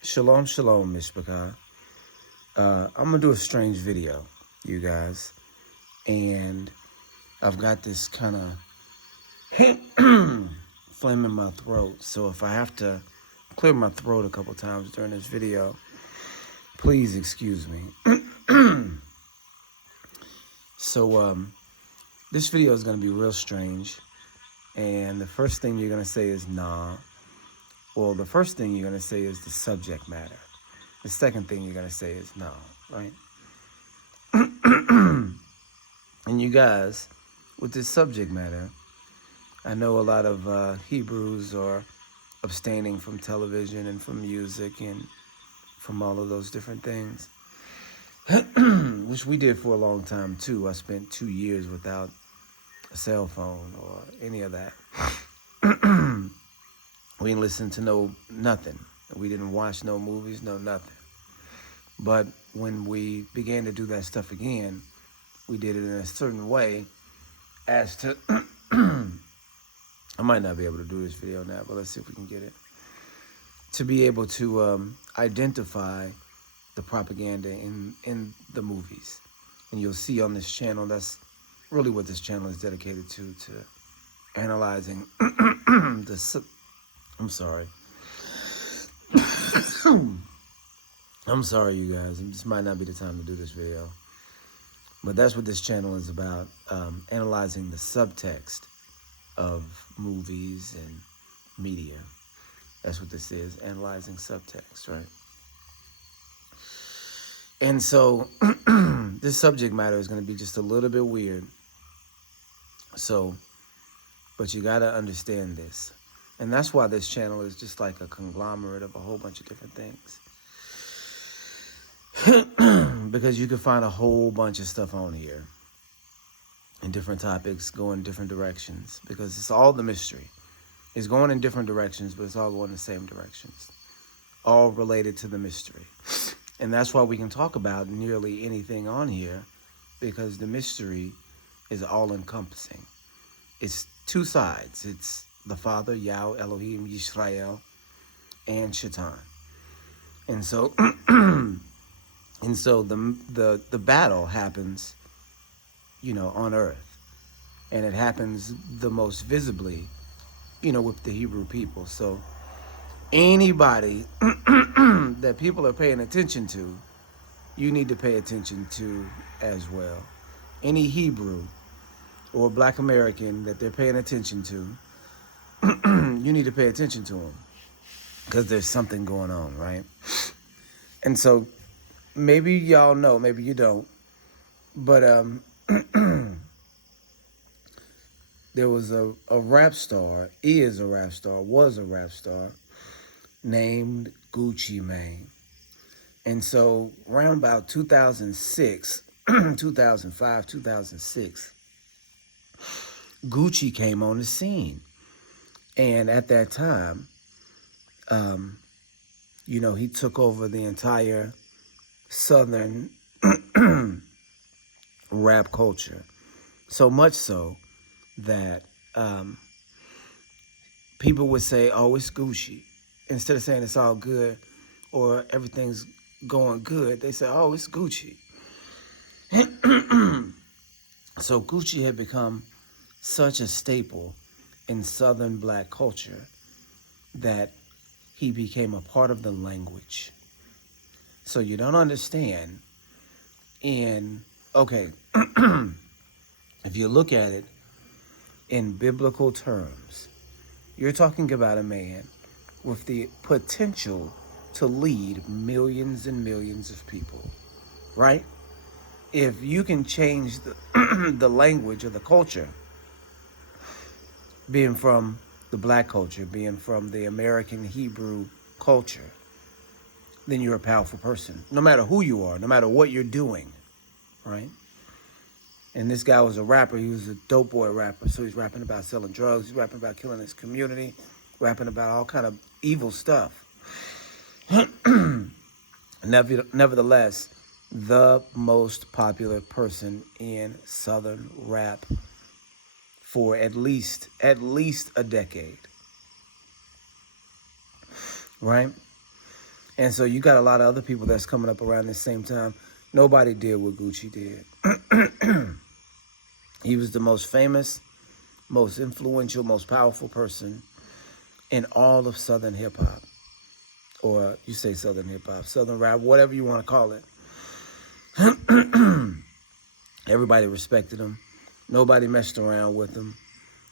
Shalom, shalom, Mishpachah. I'm gonna do a strange video, you guys, and I've got this kind of phlegm in my throat. So if I have to clear my throat a couple times during this video, please excuse me. So this video is gonna be real strange, and the first thing you're gonna say is nah. Well, the first thing you're gonna say is the subject matter. The second thing you're gonna say is no, right? And you guys, with this subject matter, I know a lot of Hebrews are abstaining from television and from music and from all of those different things, which we did for a long time too. I spent 2 years without a cell phone or any of that. We didn't listen to nothing. We didn't watch no movies, no nothing. But when we began to do that stuff again, we did it in a certain way as to, I might not be able to do this video now, but let's see if we can get it. To be able to identify the propaganda in the movies. And you'll see on this channel, that's really what this channel is dedicated to analyzing I'm sorry. I'm sorry, you guys. This might not be the time to do this video. But that's what this channel is about, analyzing the subtext of movies and media. That's what this is, analyzing subtext, right? And so this subject matter is going to be just a little bit weird. So, but you got to understand this. And that's why this channel is just like a conglomerate of a whole bunch of different things. Because you can find a whole bunch of stuff on here. And different topics go in different directions. Because it's all the mystery. It's going in different directions, but it's all going in the same directions. All related to the mystery. And that's why we can talk about nearly anything on here. Because the mystery is all-encompassing. It's two sides. It's the Father, Yahweh, Elohim, Yisrael, and Shaitan. And so, the battle happens, on earth. And it happens the most visibly, with the Hebrew people. So anybody that people are paying attention to, you need to pay attention to as well. Any Hebrew or Black American that they're paying attention to, you need to pay attention to them because there's something going on, right? And so maybe y'all know, maybe you don't, but there was a rap star, was a rap star named Gucci Mane. And so around about 2006, 2005, 2006, Gucci came on the scene. And at that time, he took over the entire Southern rap culture. So much so that people would say, oh, it's Gucci. Instead of saying it's all good or everything's going good, they say, oh, it's Gucci. So Gucci had become such a staple in Southern Black culture that he became a part of the language. So you don't understand if you look at it in biblical terms, you're talking about a man with the potential to lead millions and millions of people, right? If you can change the language or the culture, being from the Black culture, being from the American Hebrew culture, then you're a powerful person. No matter who you are, no matter what you're doing, right? And this guy was a rapper. He was a dope boy rapper. So he's rapping about selling drugs. He's rapping about killing his community, rapping about all kind of evil stuff. Nevertheless, the most popular person in Southern rap for at least a decade, right? And so you got a lot of other people that's coming up around the same time. Nobody did what Gucci did. He was the most famous, most influential, most powerful person in all of Southern hip hop. Or you say Southern hip hop, Southern rap, whatever you want to call it. Everybody respected him. Nobody messed around with him.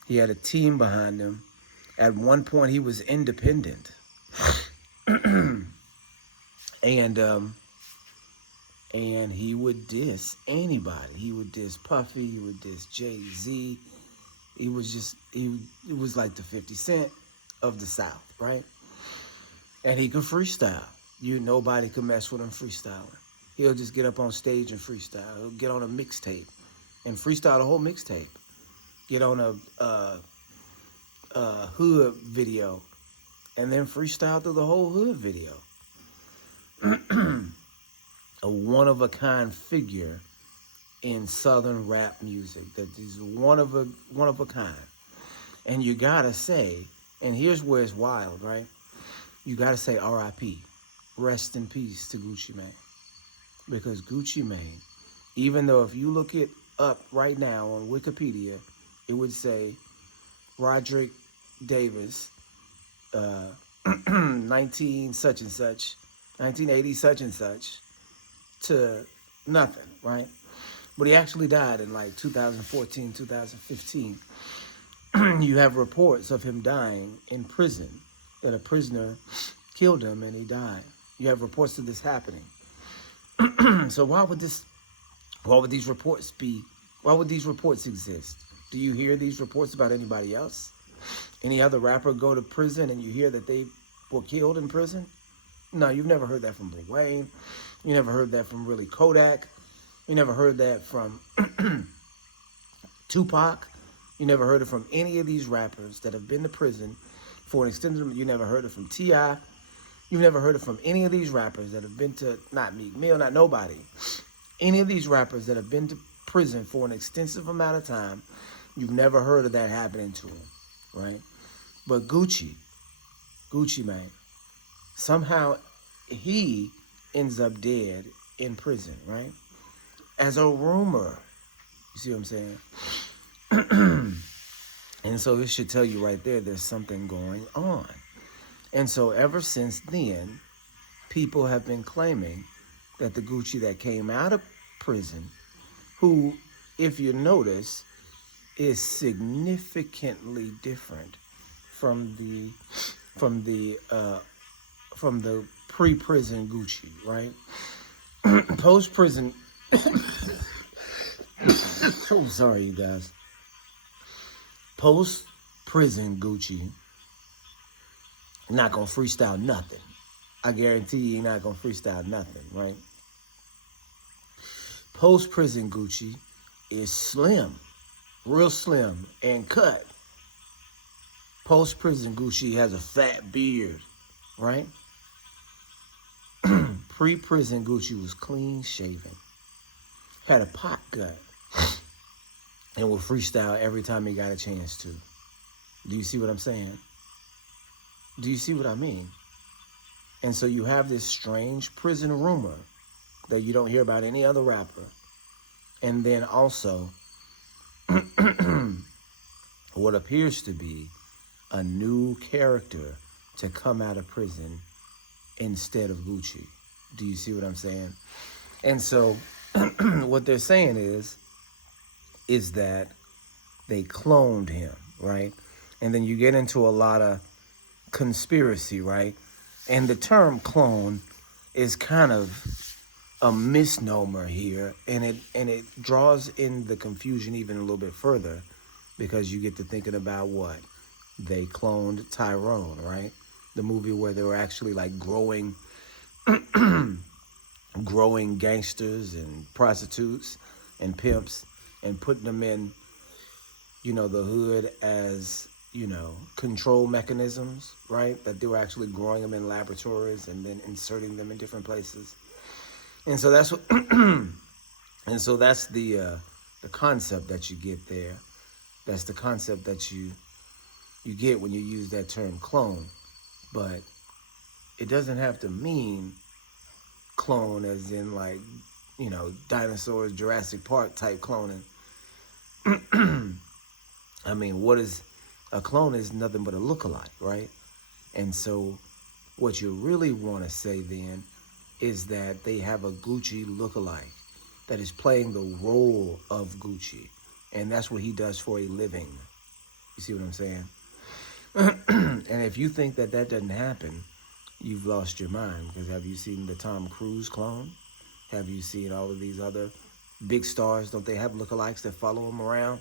He had a team behind him. At one point, he was independent. And he would diss anybody. He would diss Puffy. He would diss Jay-Z. He was like the 50 Cent of the South, right? And he could freestyle. Nobody could mess with him freestyling. He'll just get up on stage and freestyle. He'll get on a mixtape and freestyle the whole mixtape. Get on a hood video and then freestyle through the whole hood video. A one-of-a-kind figure in Southern rap music. That is one of a kind. And you gotta say, and here's where it's wild, right? You gotta say R.I.P. Rest in peace to Gucci Mane. Because Gucci Mane, even though if you look it up right now on Wikipedia, it would say Roderick Davis, 19 such and such, 1980 such and such, to nothing, right? But he actually died in like 2014, 2015. You have reports of him dying in prison, that a prisoner killed him and he died. You have reports of this happening. So why would these reports exist? Do you hear these reports about anybody else? Any other rapper go to prison and you hear that they were killed in prison? No, you've never heard that from Lil Wayne. You never heard that from really Kodak. You never heard that from Tupac. You never heard it from any of these rappers that have been to prison for an extended. You never heard it from T.I. You've never heard it from any of these rappers that have been to, not Meek Mill, not nobody. Any of these rappers that have been to prison for an extensive amount of time, you've never heard of that happening to them, right? But Gucci Mane, somehow he ends up dead in prison, right? As a rumor. You see what I'm saying? And so this should tell you right there, there's something going on. And so ever since then, people have been claiming that the Gucci that came out of prison, who, if you notice, is significantly different from the pre-prison Gucci, right? Post-prison, so sorry, you guys. Post-prison Gucci, not gonna freestyle nothing. I guarantee you, not gonna freestyle nothing, right? Post-prison Gucci is slim, real slim and cut. Post-prison Gucci has a fat beard, right? Pre-prison Gucci was clean shaven, had a pot gut, and would freestyle every time he got a chance to. Do you see what I'm saying? Do you see what I mean? And so you have this strange prison rumor that you don't hear about any other rapper. And then also what appears to be a new character to come out of prison instead of Gucci. Do you see what I'm saying? And so what they're saying is that they cloned him, right? And then you get into a lot of conspiracy, right? And the term clone is kind of a misnomer here, and it draws in the confusion even a little bit further, because you get to thinking about what? They cloned Tyrone, right? The movie where they were actually like growing gangsters and prostitutes and pimps and putting them in, the hood as, control mechanisms, right? That they were actually growing them in laboratories and then inserting them in different places. And so that's what, that's the concept that you get there. That's the concept that you get when you use that term clone. But it doesn't have to mean clone as in like, dinosaurs, Jurassic Park type cloning. I mean, what is a clone is nothing but a lookalike, right? And so what you really want to say then is that they have a Gucci lookalike that is playing the role of Gucci. And that's what he does for a living. You see what I'm saying? And if you think that that doesn't happen, you've lost your mind. Because have you seen the Tom Cruise clone? Have you seen all of these other big stars? Don't they have lookalikes that follow them around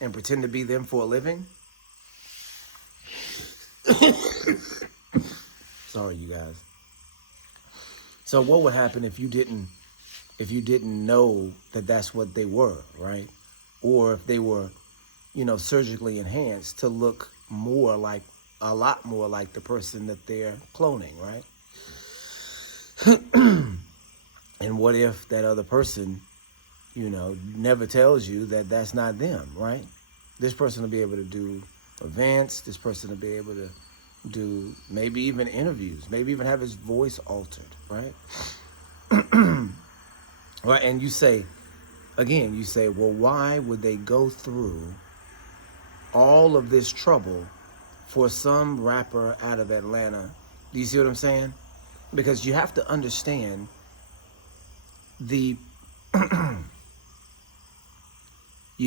and pretend to be them for a living? Sorry, you guys. So what would happen if you didn't know that that's what they were, right? Or if they were, surgically enhanced to look a lot more like the person that they're cloning, right? And what if that other person, never tells you that that's not them, right? This person will be able to do events. This person will be able to do maybe even interviews, maybe even have his voice altered, right? Right, and you say, well, why would they go through all of this trouble for some rapper out of Atlanta? Do you see what I'm saying? Because you have to understand you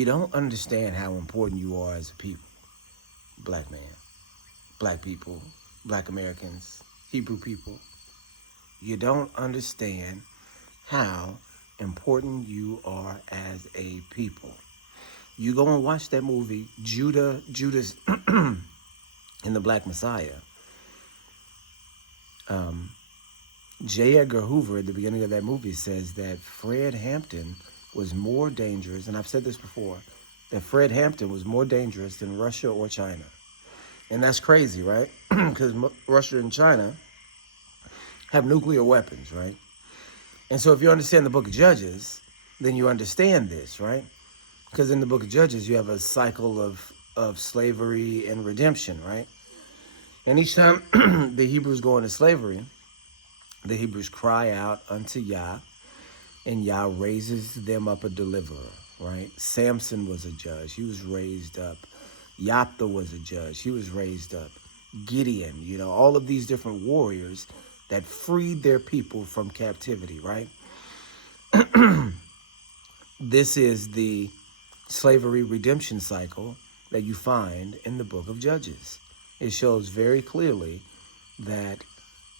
don't understand how important you are as a people. Black man, black people, black Americans, Hebrew people. You don't understand how important you are as a people. You go and watch that movie, Judas and the Black Messiah. J. Edgar Hoover at the beginning of that movie says that Fred Hampton was more dangerous, and I've said this before, that Fred Hampton was more dangerous than Russia or China. And that's crazy, right? Because Russia and China have nuclear weapons, right? And so if you understand the book of Judges, then you understand this, right? Because in the book of Judges, you have a cycle of slavery and redemption, right? And each time the Hebrews go into slavery, the Hebrews cry out unto Yah, and Yah raises them up a deliverer, right? Samson was a judge. He was raised up. Yaphtha was a judge. He was raised up. Gideon, all of these different warriors that freed their people from captivity, right? This is the slavery redemption cycle that you find in the book of Judges. It shows very clearly that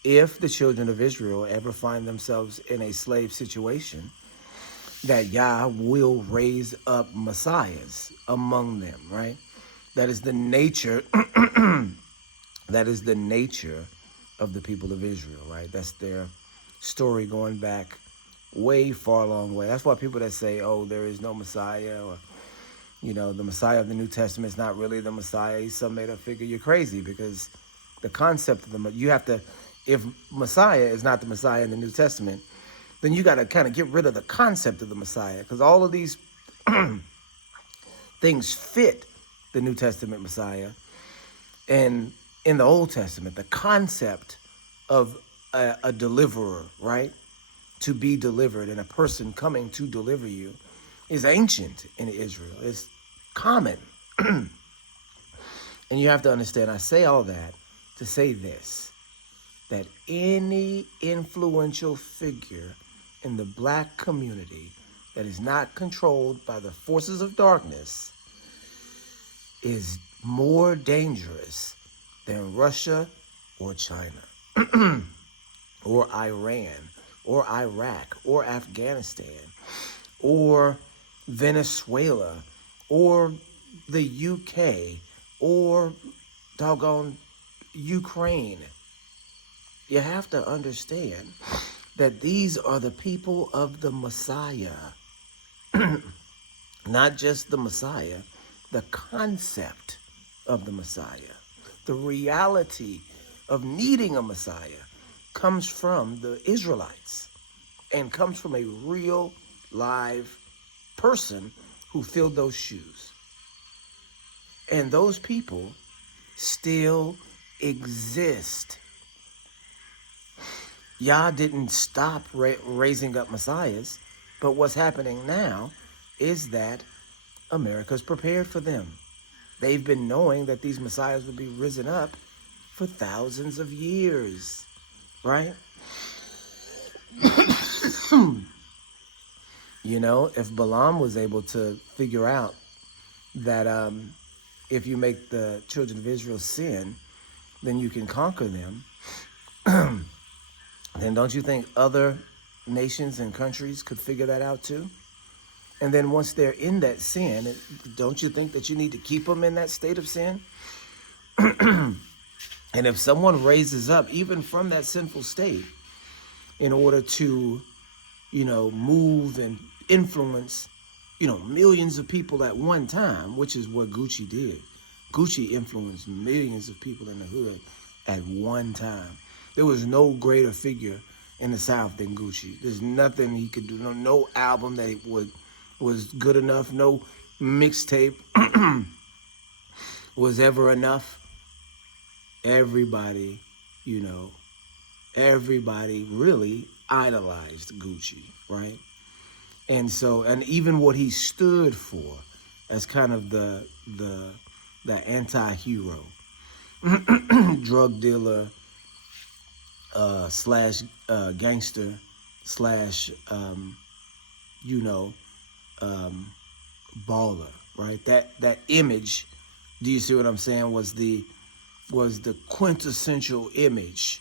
if the children of Israel ever find themselves in a slave situation, that Yah will raise up messiahs among them, right? That is the nature, that is the nature of the people of Israel, right? That's their story going back way far, long way. That's why people that say, oh, there is no Messiah, or, the Messiah of the New Testament is not really the Messiah, he's some made up figure, you're crazy, because the concept of you have to, if Messiah is not the Messiah in the New Testament, then you got to kind of get rid of the concept of the Messiah, because all of these things fit the New Testament Messiah. And in the Old Testament, the concept of a deliverer, right? To be delivered, and a person coming to deliver you is ancient in Israel. It's common. And you have to understand, I say all that to say this, that any influential figure in the black community that is not controlled by the forces of darkness is more dangerous than Russia or China or Iran or Iraq or Afghanistan or Venezuela or the UK or doggone Ukraine. You have to understand that these are the people of the Messiah. Not just the Messiah, the concept of the Messiah. The reality of needing a Messiah comes from the Israelites and comes from a real, live person who filled those shoes. And those people still exist. Yah didn't stop raising up messiahs, but what's happening now is that America's prepared for them. They've been knowing that these messiahs would be risen up for thousands of years, right? You know, if Balaam was able to figure out that if you make the children of Israel sin, then you can conquer them, then don't you think other nations and countries could figure that out too? And then once they're in that sin, don't you think that you need to keep them in that state of sin? And if someone raises up, even from that sinful state, in order to, move and influence, millions of people at one time, which is what Gucci did. Gucci influenced millions of people in the hood at one time. There was no greater figure in the South than Gucci. There's nothing he could do. No album that was good enough. No mixtape was ever enough. Everybody really idolized Gucci, right? And so, and even what he stood for as kind of the anti-hero, drug dealer, slash gangster, slash baller, right? That image, do you see what I'm saying, was the quintessential image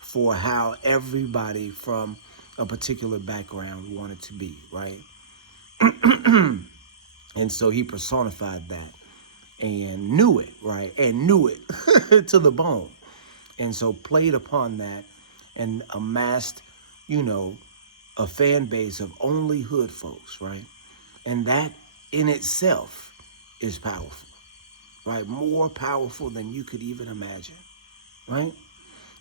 for how everybody from a particular background wanted to be, right? And so he personified that and knew it, right? And knew it to the bone. And so played upon that and amassed, a fan base of only hood folks, right? And that in itself is powerful, right? More powerful than you could even imagine, right?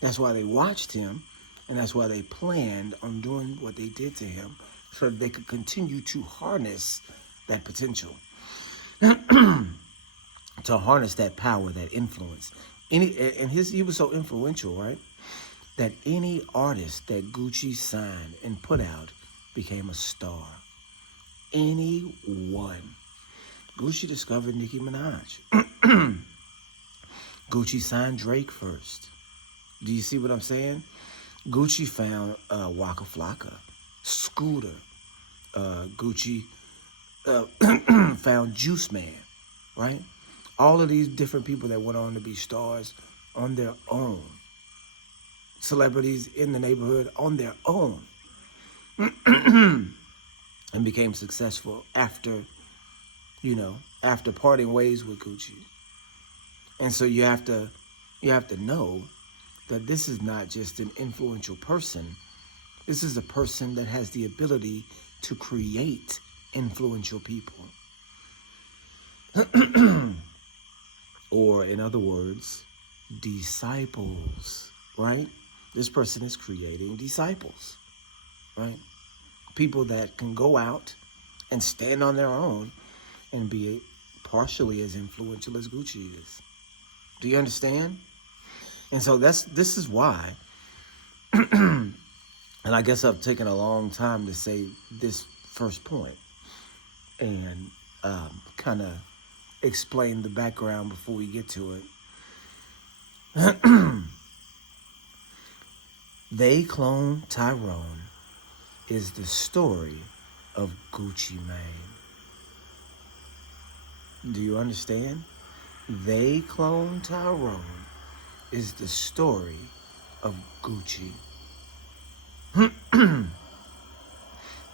That's why they watched him, and that's why they planned on doing what they did to him, so that they could continue to harness that potential, to harness that power, that influence. He was so influential, right, that any artist that Gucci signed and put out became a star. Anyone. Gucci discovered Nicki Minaj. Gucci signed Drake first. Do you see what I'm saying? Gucci found Waka Flocka, Scooter. Gucci found Juice Man, right? All of these different people that went on to be stars on their own. Celebrities in the neighborhood on their own. And became successful after parting ways with Gucci. And so you have to know that this is not just an influential person. This is a person that has the ability to create influential people. Or in other words, disciples, right? This person is creating disciples, right? People that can go out and stand on their own and be partially as influential as Gucci is. Do you understand? And so this is why, and I guess I've taken a long time to say this first point and kind of explain the background before we get to it. They Clone Tyrone is the story of Gucci Mane. Do you understand? They Clone Tyrone is the story of Gucci.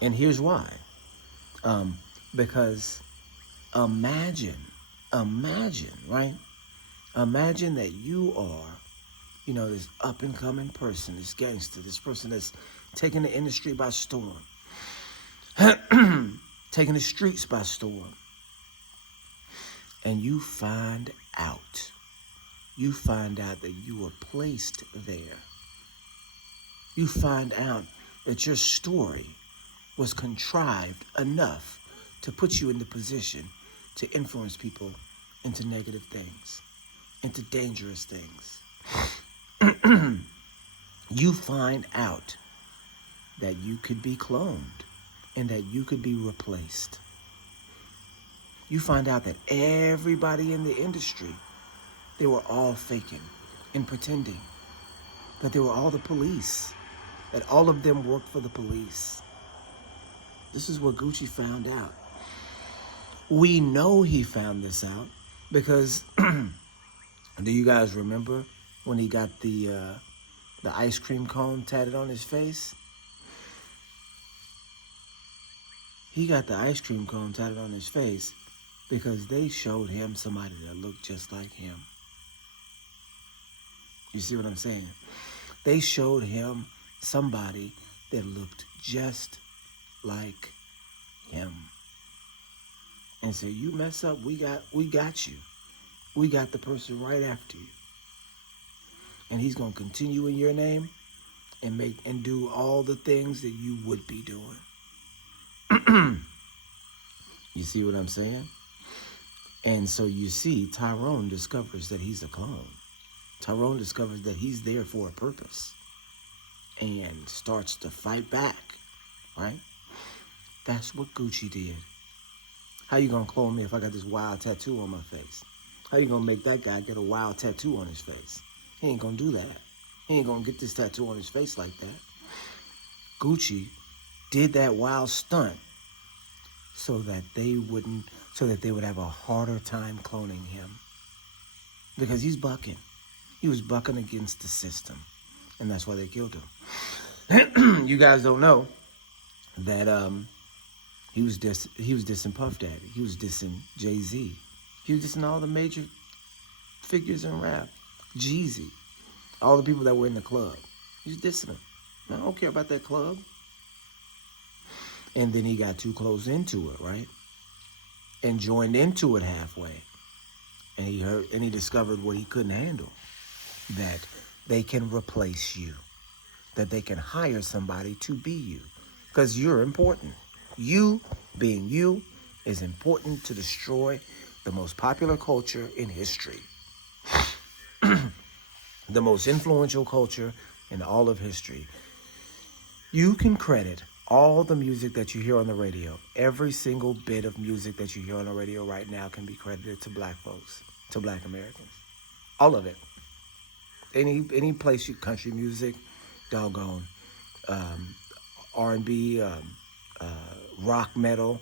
And here's why. Because imagine, right? Imagine that you are, this up and coming person, this gangster, this person that's taking the industry by storm, taking the streets by storm. And you find out that you were placed there. You find out that your story was contrived enough to put you in the position to influence people into negative things, into dangerous things. you find out that you could be cloned and that you could be replaced. You find out that everybody in the industry, they were all faking and pretending, that they were all the police, that all of them worked for the police. This is what Gucci found out. We know he found this out because do you guys remember when he got the ice cream cone tatted on his face? He got the ice cream cone tatted on his face because they showed him somebody that looked just like him. You see what I'm saying? They showed him somebody that looked just like him. And said, you mess up, we got you. We got the person right after you. And he's gonna continue in your name and do all the things that you would be doing. You see what I'm saying? And so you see, Tyrone discovers that he's a clone. Tyrone discovers that he's there for a purpose and starts to fight back, right? That's what Gucci did. How you gonna clone me if I got this wild tattoo on my face? How you gonna make that guy get a wild tattoo on his face? He ain't gonna do that. He ain't gonna get this tattoo on his face like that. Gucci did that wild stunt so that they would have a harder time cloning him. Because he's bucking. He was bucking against the system. And that's why they killed him. You guys don't know that he was dissing Puff Daddy. He was dissing Jay-Z. He was dissing all the major figures in rap. Jeezy. All the people that were in the club. He was dissing them. I don't care about that club. And then he got too close into it, right? And joined into it halfway. And he discovered what he couldn't handle. That they can replace you. That they can hire somebody to be you. Because you're important. You, being you, is important to destroy the most popular culture in history. The most influential culture in all of history. You can credit all the music that you hear on the radio. Every single bit of music that you hear on the radio right now can be credited to black folks, to black Americans. All of it. Any place country music, doggone, R&B, rock, metal,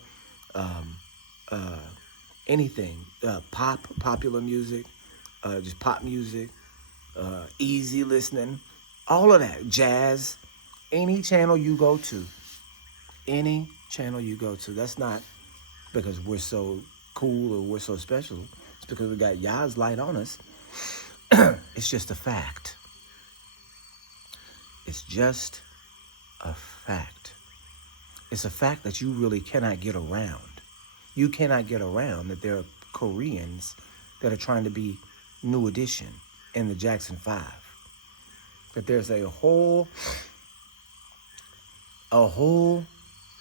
anything, popular music, just pop music, easy listening, all of that, jazz, any channel you go to, that's not because we're so cool or we're so special. It's because we got Yah's light on us. It's just a fact. It's just a fact. It's a fact that you really cannot get around. You cannot get around that there are Koreans that are trying to be New Edition in the Jackson 5. That there's a whole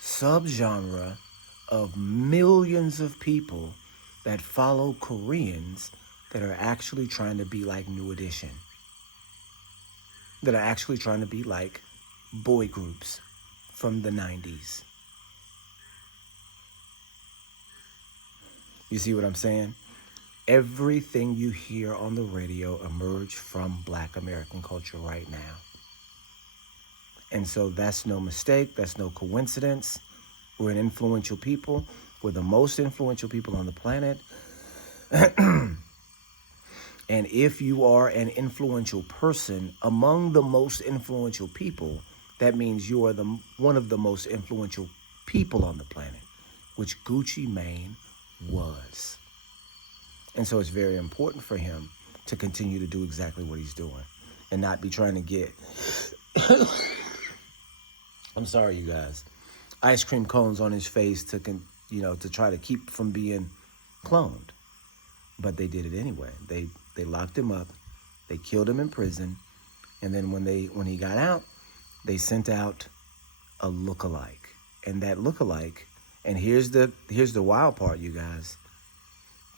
subgenre of millions of people that follow Koreans that are actually trying to be like New Edition. That are actually trying to be like boy groups from the 90s. You see what I'm saying? Everything you hear on the radio emerged from black American culture right now. And so that's no mistake. That's no coincidence. We're an influential people. We're the most influential people on the planet. And if you are an influential person among the most influential people, that means you are one of the most influential people on the planet, which Gucci Mane was. And so it's very important for him to continue to do exactly what he's doing and not be trying to get, I'm sorry, you guys, ice cream cones on his face to try to keep from being cloned. But they did it anyway. They locked him up. They killed him in prison. And then when he got out, they sent out a lookalike. And that lookalike, and here's the wild part, you guys,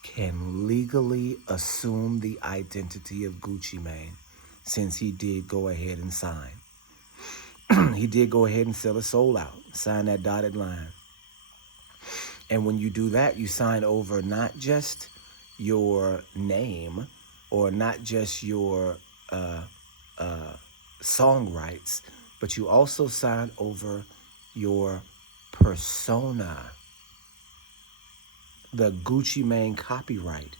can legally assume the identity of Gucci Mane since he did go ahead and sign. he did go ahead and sell his soul out, sign that dotted line. And when you do that, you sign over not just your name or not just your song rights, but you also sign over your persona. The Gucci Mane copyright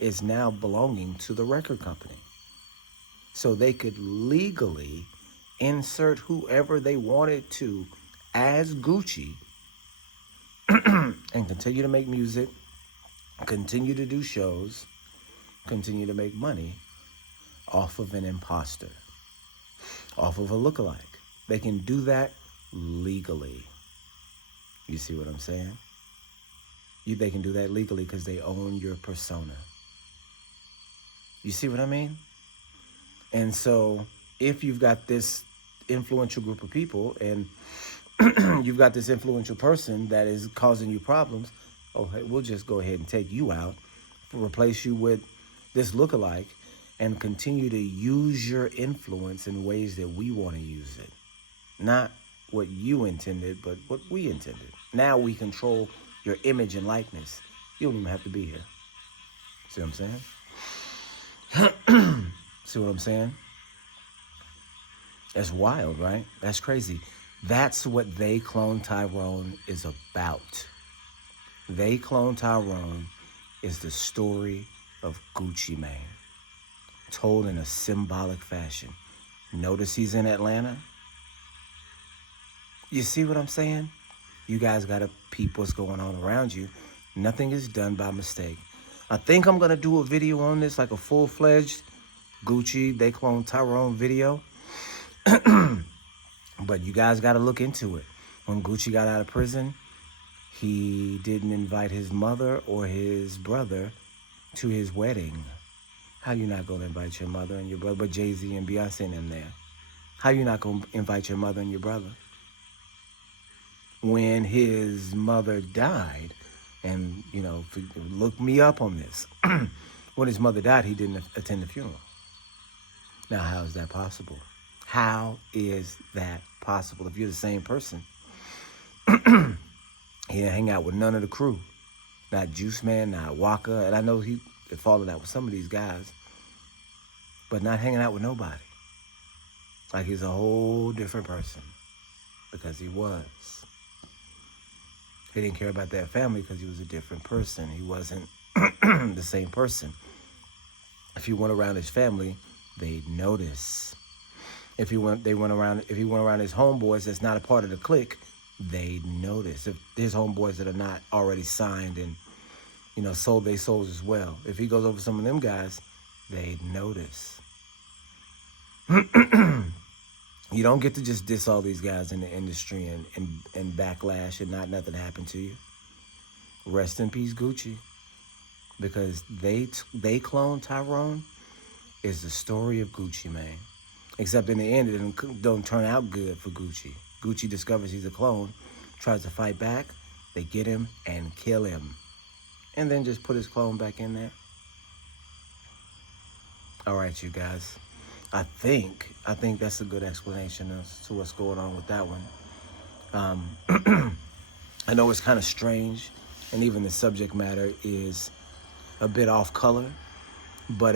is now belonging to the record company. So they could legally insert whoever they wanted to as Gucci and continue to make music, continue to do shows, continue to make money off of an imposter, off of a lookalike. They can do that legally. You see what I'm saying? They can do that legally because they own your persona. You see what I mean? And so if you've got this influential group of people and you've got this influential person that is causing you problems, oh, hey, we'll just go ahead and take you out, replace you with this lookalike, and continue to use your influence in ways that we want to use it. Not what you intended, but what we intended. Now we control your image and likeness. You don't even have to be here. See what I'm saying? See what I'm saying? That's wild, right? That's crazy. That's what They Clone Tyrone is about. They Clone Tyrone is the story of Gucci Mane, told in a symbolic fashion. Notice he's in Atlanta. You see what I'm saying? You guys got to peep what's going on around you. Nothing is done by mistake. I think I'm going to do a video on this, like a full-fledged Gucci They Clone Tyrone video. But you guys got to look into it. When Gucci got out of prison, he didn't invite his mother or his brother to his wedding. How you not going to invite your mother and your brother? But Jay-Z and Beyonce and them there. How you not going to invite your mother and your brother? When his mother died, and, you know, look me up on this. When his mother died, he didn't attend the funeral. Now, how is that possible? How is that possible? If you're the same person, he didn't hang out with none of the crew. Not Juice Man, not Waka. And I know he had fallen out with some of these guys, but not hanging out with nobody. Like he's a whole different person, because he was. He didn't care about that family because he was a different person. He wasn't the same person. If he went around his family, they'd notice. If he went around his homeboys that's not a part of the clique, they'd notice. If his homeboys that are not already signed and, you know, sold their souls as well. If he goes over some of them guys, they'd notice. You don't get to just diss all these guys in the industry and backlash and not nothing happen to you. Rest in peace, Gucci. Because They Clone Tyrone is the story of Gucci Mane. Except in the end, it don't turn out good for Gucci. Gucci discovers he's a clone, tries to fight back. They get him and kill him. And then just put his clone back in there. All right, you guys. I think that's a good explanation as to what's going on with that one. I know it's kind of strange, and even the subject matter is a bit off color, but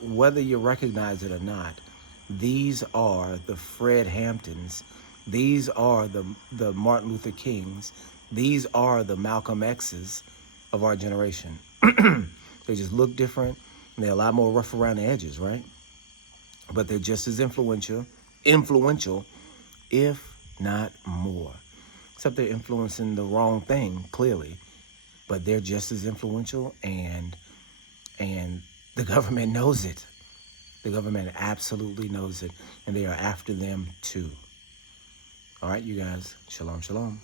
whether you recognize it or not, these are the Fred Hamptons, these are the Martin Luther Kings, these are the Malcolm X's of our generation. They just look different, and they're a lot more rough around the edges, right? But they're just as influential, if not more. Except they're influencing the wrong thing, clearly. But they're just as influential, and the government knows it. The government absolutely knows it, and they are after them too. All right, you guys. Shalom, shalom.